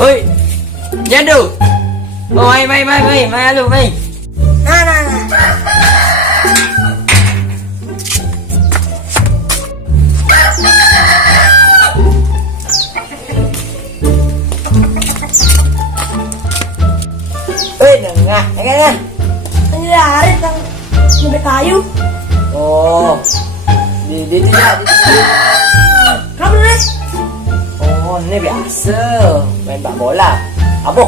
Oi, jadu. Oh, mai alu mai. Nah. Nengah, kan? Ini hari tang nyebek kayu. Oh, di tidak. Kamu nih? Oh, ini biasa main bak bola. Apa?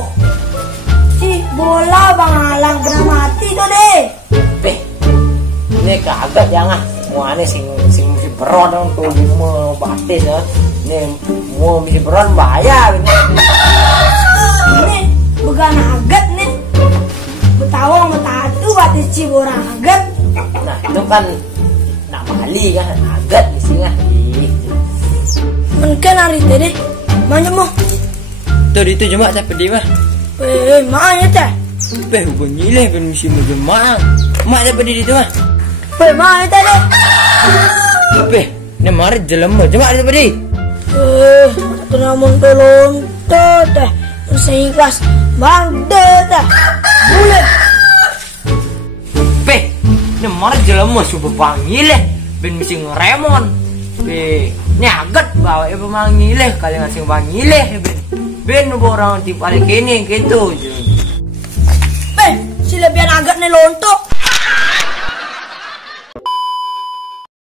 Bola Bang Alang pernah mati tuh deh. Ini kagak jangan. Wah, ini sing beron dong tuh mau batis ya. Ini mau misi beron bahaya. Ini bukan agat nih. Betawang betatu batis cibora agat. Nah, itu kan nak mali kan agat di sini. Mungkin hari tadi mana mau? Tuh itu cuma saya pedih mah. Mana teh? Hubungi lah permisi menjemah. Mak saya pedih itu mah. Mana teh deh? Ini marah jelem cuma saya pedih. Satu namun belum teh. Seikhlas bang teh. Boleh. Ini marah jelem coba panggil lah. Ben misi ngeremon. Ini agat bawa ibu manggil lah. Kalian ngasih panggil lah. Ben orang tipe kali kini gitu. Sila biar agak nih lontok.